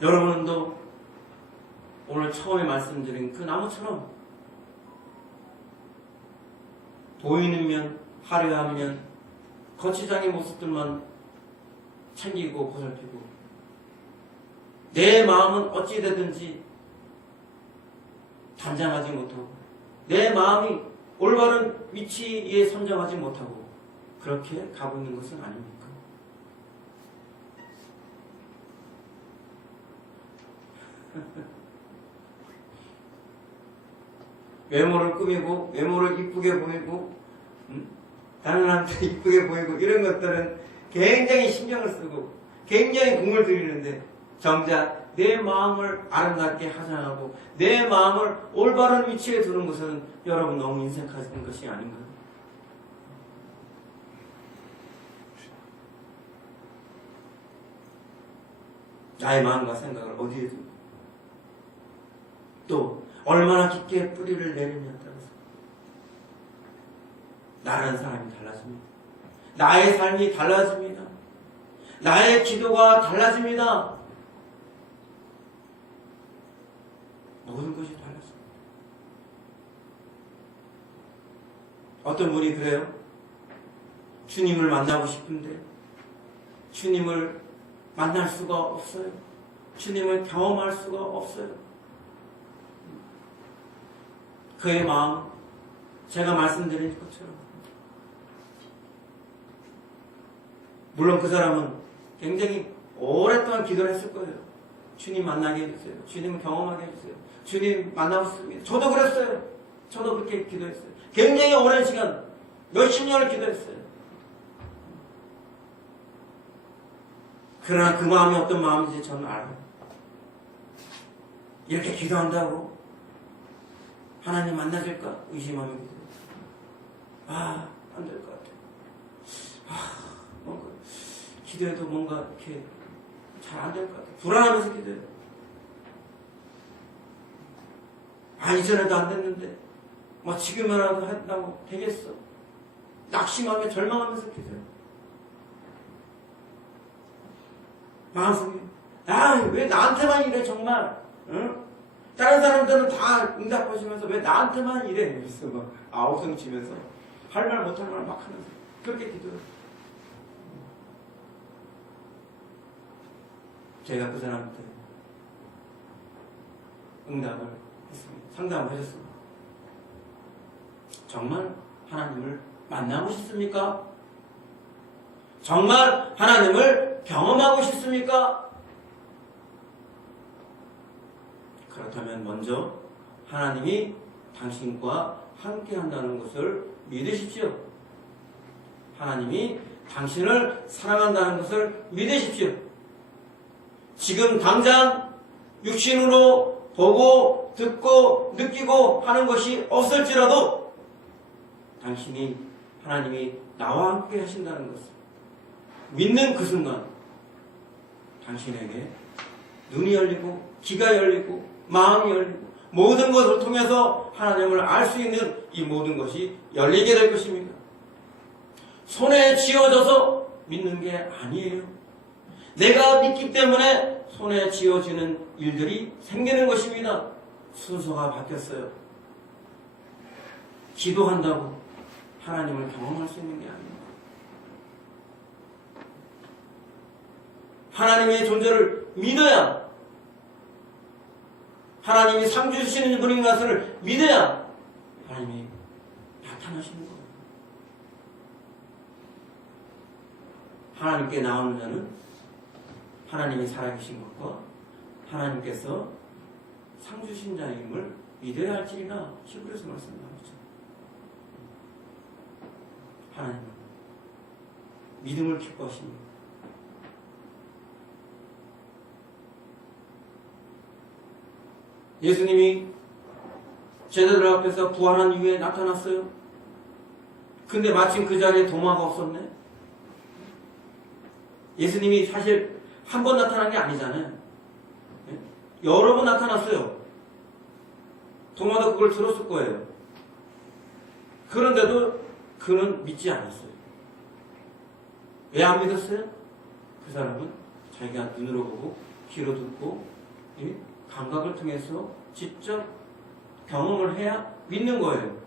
여러분도 오늘 처음에 말씀드린 그 나무처럼 보이는 면, 화려한 면, 거치장의 모습들만 챙기고 보살피고, 내 마음은 어찌되든지 단장하지 못하고, 내 마음이 올바른 위치에 선정하지 못하고 그렇게 가고 있는 것은 아닙니까? 외모를 꾸미고, 외모를 이쁘게 보이고, 다른 사람한테 이쁘게 보이고, 이런 것들은 굉장히 신경을 쓰고 굉장히 공을 들이는데, 정작 내 마음을 아름답게 화장하고 내 마음을 올바른 위치에 두는 것은 여러분 너무 인색하신 것이 아닌가요? 나의 마음과 생각을 어디에 두고, 또 얼마나 깊게 뿌리를 내리냐에 따라서 나라는 사람이 달라집니다. 나의 삶이 달라집니다. 나의 기도가 달라집니다. 모든 것이 달라집니다. 어떤 분이 그래요? 주님을 만나고 싶은데 주님을 만날 수가 없어요. 주님을 경험할 수가 없어요. 그의 마음, 제가 말씀드린 것처럼, 물론 그 사람은 굉장히 오랫동안 기도를 했을 거예요. 주님 만나게 해주세요. 주님 경험하게 해주세요. 주님 만나고 싶습니다. 저도 그랬어요. 저도 그렇게 기도했어요. 굉장히 오랜 시간, 몇십 년을 기도했어요. 그러나 그 마음이 어떤 마음인지 저는 알아요. 이렇게 기도한다고 하나님 만나줄까? 의심하며 기도해요. 안 될 것 같아요. 뭔가 기도해도 뭔가 이렇게 잘 안 될 것 같아요. 불안하면서 기도해요. 이전에도 안 됐는데 지금이라도 한다고 되겠어. 낙심하며 절망하면서 기도해요. 마음속에 왜 나한테만 이래 정말, 응? 다른 사람들은 다 응답하시면서 왜 나한테만 이래? 그래서 막 아우성 치면서 할 말 못할 말 막 하면서 그렇게 기도해요. 제가 그 사람한테 응답을 했습니다. 상담을 해줬습니다. 정말 하나님을 만나고 싶습니까? 정말 하나님을 경험하고 싶습니까? 그렇다면 먼저 하나님이 당신과 함께 한다는 것을 믿으십시오. 하나님이 당신을 사랑한다는 것을 믿으십시오. 지금 당장 육신으로 보고 듣고 느끼고 하는 것이 없을지라도 당신이 하나님이 나와 함께 하신다는 것을 믿는 그 순간 당신에게 눈이 열리고 귀가 열리고 마음이 열리고 모든 것을 통해서 하나님을 알 수 있는 이 모든 것이 열리게 될 것입니다. 손에 쥐어져서 믿는 게 아니에요. 내가 믿기 때문에 손에 쥐어지는 일들이 생기는 것입니다. 순서가 바뀌었어요. 기도한다고 하나님을 경험할 수 있는 게 아닙니다. 하나님의 존재를 믿어야, 하나님이 상 주시는 분인 것을 믿어야 하나님이 나타나시는 거예요. 하나님께 나오는 자는 하나님이 살아계신 것과 하나님께서 상 주신 자임을 믿어야 할지니라 히브리서 말씀하죠. 하나님은 믿음을 기뻐하십니다. 예수님이 제자들 앞에서 부활한 이후에 나타났어요. 근데 마침 그 자리에 도마가 없었네. 예수님이 사실 한 번 나타난 게 아니잖아요. 여러 번 나타났어요. 도마도 그걸 들었을 거예요. 그런데도 그는 믿지 않았어요. 왜 안 믿었어요? 그 사람은 자기가 눈으로 보고 귀로 듣고 감각을 통해서 직접 경험을 해야 믿는 거예요.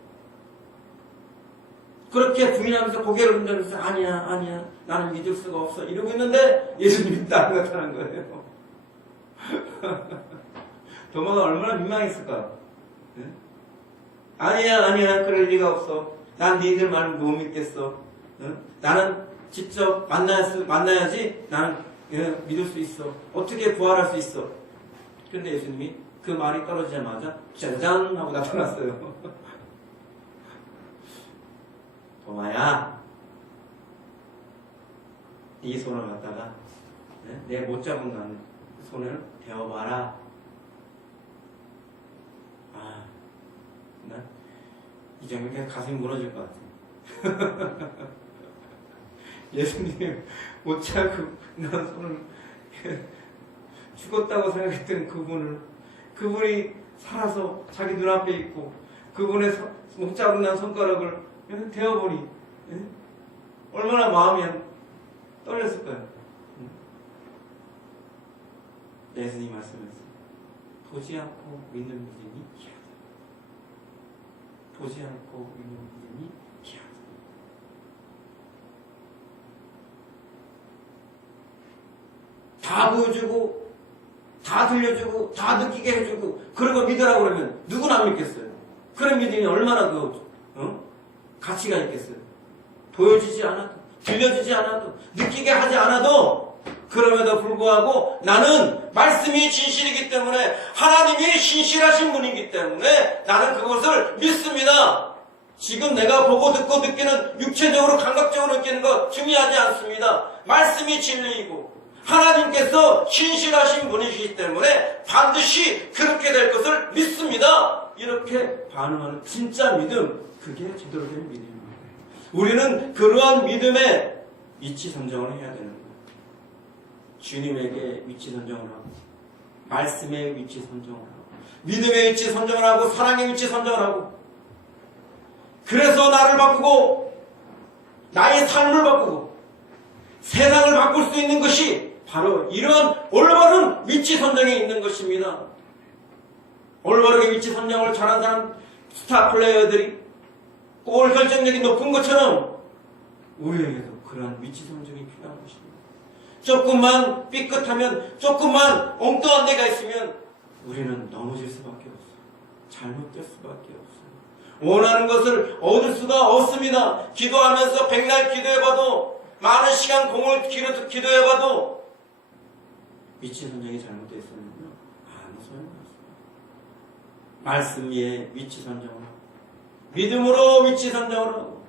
그렇게 부인하면서 고개를 흔들면서 아니야 나는 믿을 수가 없어 이러고 있는데 예수님이 딱 나타난 거예요. 도마가 얼마나 민망했을까? 네? 아니야 그럴 리가 없어. 난 니들 말을 못 믿겠어. 나는 직접 만나야지 나는 믿을 수 있어. 어떻게 부활할 수 있어. 근데 예수님이 그 말이 떨어지자마자 짜잔 하고 나타났어요. 도마야, 이 손을 갖다가 내 못 잡은 나는 손을 대어봐라. 난 이 정도 그냥 가슴이 무너질 것 같아. 예수님 못 잡고 난 손을 죽었다고 생각했던 그분이 살아서 자기 눈앞에 있고 그분의 못 잡은 난 손가락을 대어보니 얼마나 마음이 떨렸을까요? 예수님 말씀하셨어요. 보지 않고 믿는 믿음이 귀하다. 보지 않고 믿는 믿음이 귀하다. 다 보여주고 다 들려주고 다 느끼게 해주고 그런 거 믿으라고 그러면 누구나 안 믿겠어요. 그런 믿음이 얼마나 가치가 있겠어요. 보여주지 않아도 들려주지 않아도 느끼게 하지 않아도 그럼에도 불구하고 나는 말씀이 진실이기 때문에 하나님이 신실하신 분이기 때문에 나는 그것을 믿습니다. 지금 내가 보고 듣고 느끼는 육체적으로 감각적으로 느끼는 것 중요하지 않습니다. 말씀이 진리이고 하나님께서 신실하신 분이시기 때문에 반드시 그렇게 될 것을 믿습니다. 이렇게 반응하는 진짜 믿음, 그게 제대로 된 믿음입니다. 우리는 그러한 믿음에 위치 선정을 해야 되는 거예요. 주님에게 위치 선정을 하고 말씀의 위치 선정을 하고 믿음의 위치 선정을 하고 사랑의 위치 선정을 하고 그래서 나를 바꾸고 나의 삶을 바꾸고 세상을 바꿀 수 있는 것이 바로 이러한 올바른 위치 선정이 있는 것입니다. 올바르게 위치 선정을 잘한 사람 스타 플레이어들이 골 결정력이 높은 것처럼 우리에게도 그러한 위치 선정이 필요한 것입니다. 조금만 삐끗하면 조금만 엉뚱한 데가 있으면 우리는 넘어질 수밖에 없어요. 잘못될 수밖에 없어요. 원하는 것을 얻을 수가 없습니다. 기도하면서 백날 기도해봐도 많은 시간 공을 기도해봐도 위치 선정이 잘못되어 있었는데요. 아무 소용없습니다. 말씀 위에 위치 선정을 하고 믿음으로 위치 선정을 하고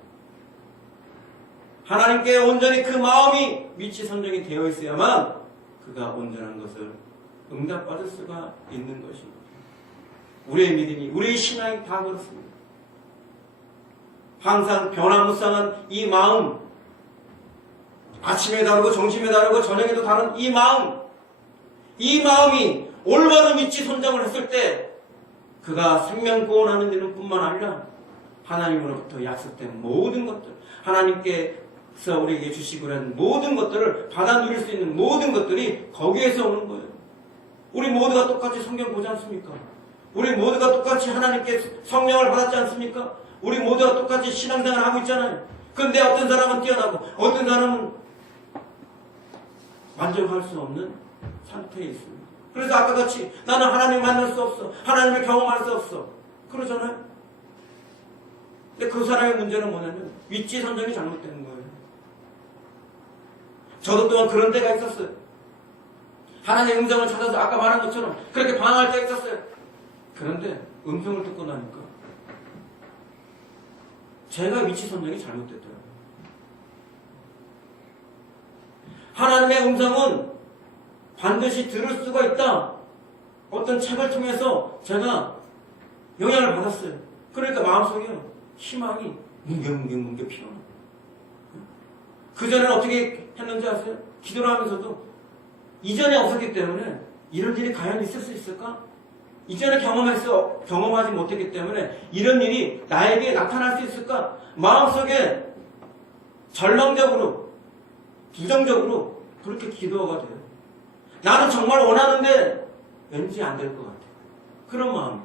하나님께 온전히 그 마음이 위치 선정이 되어 있어야만 그가 온전한 것을 응답받을 수가 있는 것입니다. 우리의 믿음이 우리의 신앙이 다 그렇습니다. 항상 변화무쌍한 이 마음, 아침에 다르고 점심에 다르고 저녁에도 다른 이 마음, 이 마음이 올바른 위치 선정을 했을 때 그가 생명 구원하는 일은 뿐만 아니라 하나님으로부터 약속된 모든 것들, 하나님께서 우리에게 주시고 한 모든 것들을 받아 누릴 수 있는 모든 것들이 거기에서 오는 거예요. 우리 모두가 똑같이 성경 보지 않습니까? 우리 모두가 똑같이 하나님께 성령을 받았지 않습니까? 우리 모두가 똑같이 신앙생활을 하고 있잖아요. 그런데 어떤 사람은 뛰어나고 어떤 사람은 만족할 수 없는 상태에 있습니다. 그래서 아까 같이 나는 하나님 만날 수 없어. 하나님을 경험할 수 없어. 그러잖아요. 근데 그 사람의 문제는 뭐냐면 위치 선정이 잘못되는 거예요. 저도 또한 그런 때가 있었어요. 하나님의 음성을 찾아서 아까 말한 것처럼 그렇게 방황할 때가 있었어요. 그런데 음성을 듣고 나니까 제가 위치 선정이 잘못됐더라고요. 하나님의 음성은 반드시 들을 수가 있다. 어떤 책을 통해서 제가 영향을 받았어요. 그러니까 마음속에 희망이 뭉게뭉게 피어나. 그전에는 어떻게 했는지 아세요? 기도를 하면서도 이전에 없었기 때문에 이런 일이 과연 있을 수 있을까? 이전에 경험하지 못했기 때문에 이런 일이 나에게 나타날 수 있을까? 마음속에 절망적으로, 부정적으로 그렇게 기도가 돼요. 나는 정말 원하는데 왠지 안 될 것 같아요. 그런 마음.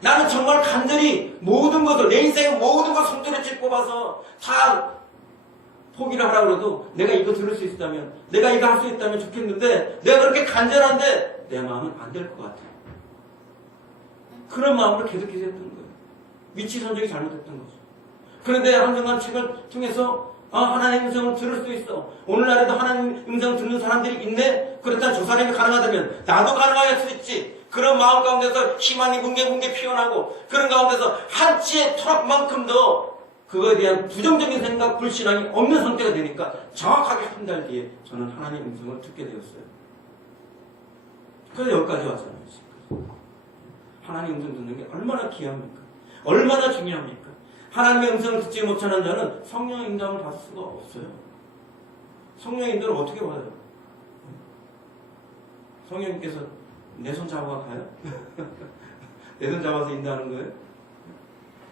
나는 정말 간절히 모든 것을, 내 인생의 모든 것을 손들에 뽑아서 다 포기를 하라고 해도 내가 이거 들을 수 있다면, 내가 이거 할 수 있다면 좋겠는데 내가 그렇게 간절한데 내 마음은 안 될 것 같아요. 그런 마음으로 계속 기도했던 거예요. 위치 선정이 잘못됐던 거죠. 그런데 한순간 책을 통해서 하나님의 음성을 들을 수 있어. 오늘날에도 하나님의 음성을 듣는 사람들이 있네? 그렇다면 저 사람이 가능하다면 나도 가능할 수 있지. 그런 마음 가운데서 희망이 뭉게뭉게 피어나고 그런 가운데서 한치의 토락만큼도 그거에 대한 부정적인 생각, 불신앙이 없는 상태가 되니까 정확하게 한 달 뒤에 저는 하나님의 음성을 듣게 되었어요. 그래서 여기까지 왔잖아요. 지금. 하나님의 음성 듣는 게 얼마나 귀합니까? 얼마나 중요합니까? 하나님의 음성을 듣지 못하는 자는 성령의 인도함을 받을 수가 없어요. 성령의 인도를 어떻게 받아요? 성령님께서 내 손 잡아가 가요? 내 손 잡아서 인도하는 거예요?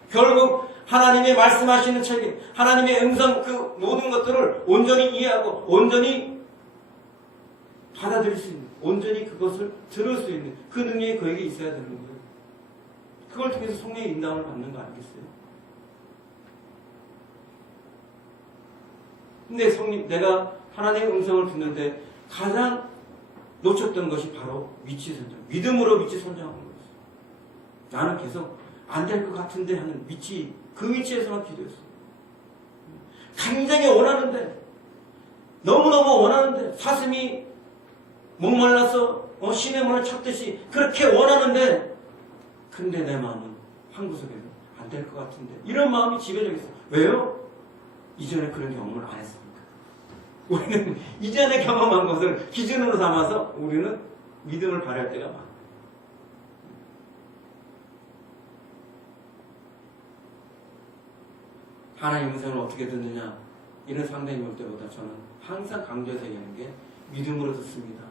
결국 하나님의 말씀하시는 책임, 하나님의 음성 그 모든 것들을 온전히 이해하고 온전히 받아들일 수 있는, 온전히 그것을 들을 수 있는 그 능력이 그에게 있어야 되는 거예요. 그걸 통해서 성령의 인도함을 받는 거 아니겠어요? 근데 내가 하나님의 음성을 듣는데 가장 놓쳤던 것이 바로 위치 선정. 믿음으로 위치 선정하는 거였어요. 나는 계속 안 될 것 같은데 하는 위치, 그 위치에서만 기도했어요. 굉장히 원하는데, 너무너무 원하는데, 사슴이 목말라서 신의 문을 찾듯이 그렇게 원하는데, 근데 내 마음은 한 구석에서 안 될 것 같은데, 이런 마음이 지배적 있어요. 왜요? 이전에 그런 경험을 안 했으니까. 우리는 이전에 경험한 것을 기준으로 삼아서 우리는 믿음을 발휘할 때가 많아요. 하나님의 음성을 어떻게 듣느냐, 이런 상대님 올 때보다 저는 항상 강조해서 얘기하는 게 믿음으로 듣습니다.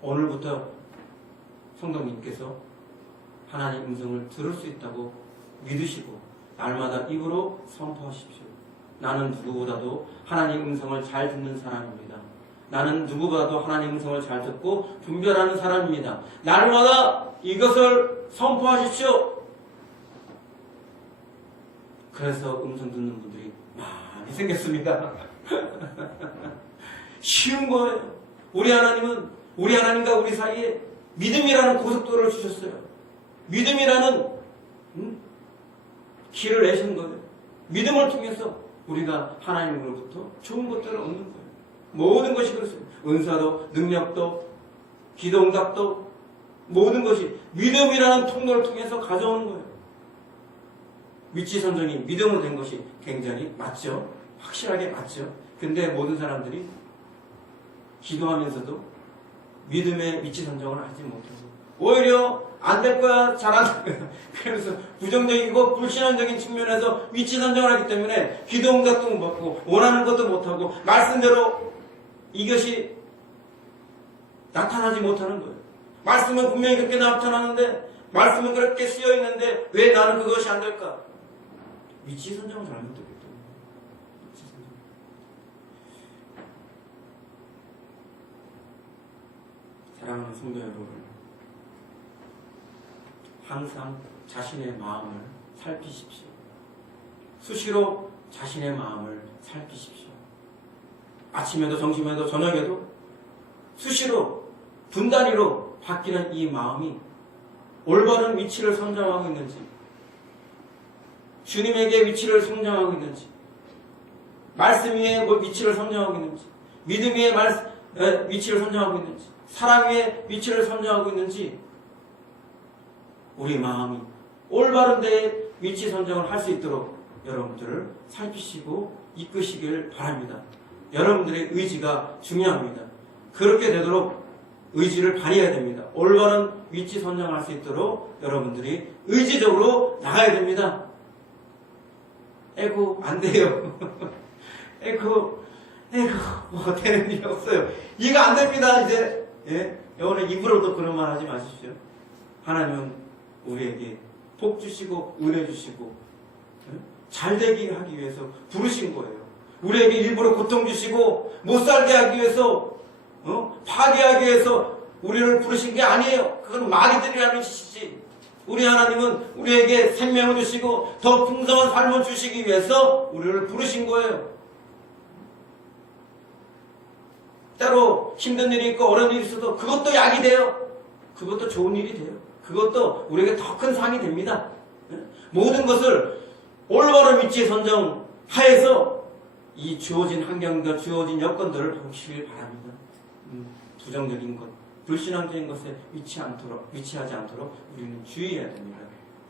오늘부터 성도님께서 하나님의 음성을 들을 수 있다고 믿으시고 날마다 입으로 선포하십시오. 나는 누구보다도 하나님의 음성을 잘 듣는 사람입니다. 나는 누구보다도 하나님의 음성을 잘 듣고 분별하는 사람입니다. 날마다 이것을 선포하십시오. 그래서 음성 듣는 분들이 많이 생겼습니다. 쉬운 거예요. 우리 하나님과 우리 사이에 믿음이라는 고속도로를 주셨어요. 믿음이라는 길을 내신 거예요. 믿음을 통해서 우리가 하나님으로부터 좋은 것들을 얻는 거예요. 모든 것이 그렇습니다. 은사도, 능력도, 기도응답도, 모든 것이 믿음이라는 통로를 통해서 가져오는 거예요. 위치 선정이 믿음으로 된 것이 굉장히 맞죠. 확실하게 맞죠. 근데 모든 사람들이 기도하면서도 믿음의 위치 선정을 하지 못해서 오히려 안 될 거야, 잘 안 될 거야. 그래서 부정적이고 불신앙적인 측면에서 위치 선정을 하기 때문에 기도 응답도 못 받고 원하는 것도 못하고 말씀대로 이것이 나타나지 못하는 거예요. 말씀은 분명히 그렇게 나타나는데 말씀은 그렇게 쓰여 있는데 왜 나는 그것이 안 될까? 위치 선정을 잘못했기 때문에. 위치 선정. 사랑하는 성도 여러분, 항상 자신의 마음을 살피십시오. 수시로 자신의 마음을 살피십시오. 아침에도 점심에도 저녁에도 수시로 분단위로 바뀌는 이 마음이 올바른 위치를 선정하고 있는지, 주님에게 위치를 선정하고 있는지, 말씀 위에 위치를 선정하고 있는지, 믿음 위에 위치를 선정하고 있는지, 사랑 위에 위치를 선정하고 있는지, 우리 마음이 올바른 데에 위치 선정을 할 수 있도록 여러분들을 살피시고 이끄시길 바랍니다. 여러분들의 의지가 중요합니다. 그렇게 되도록 의지를 발휘해야 됩니다. 올바른 위치 선정할 수 있도록 여러분들이 의지적으로 나가야 됩니다. 에고 안 돼요. 에고 뭐 되는 일이 없어요. 이해가 안 됩니다. 이제 오늘 입으로도 그런 말 하지 마십시오. 하나님은 우리에게 복 주시고 은혜 주시고 잘되게 하기 위해서 부르신 거예요. 우리에게 일부러 고통 주시고 못살게 하기 위해서 파괴하기 위해서 우리를 부르신 게 아니에요. 그건 마귀들이라는 짓이지. 우리 하나님은 우리에게 생명을 주시고 더 풍성한 삶을 주시기 위해서 우리를 부르신 거예요. 때로 힘든 일이 있고 어려운 일이 있어도 그것도 약이 돼요. 그것도 좋은 일이 돼요. 그것도 우리에게 더 큰 상이 됩니다. 모든 것을 올바른 위치에 선정하여서 이 주어진 환경과 주어진 여건들을 보시길 바랍니다. 부정적인 것, 불신앙적인 것에 위치하지 않도록 우리는 주의해야 됩니다.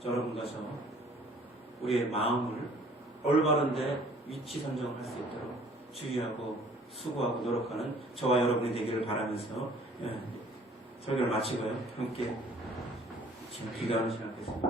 여러분과 저 우리의 마음을 올바른 데 위치 선정할 수 있도록 주의하고 수고하고 노력하는 저와 여러분이 되기를 바라면서 설교를 마치고요. 함께 지금 기도하는 시간 갖겠습니다.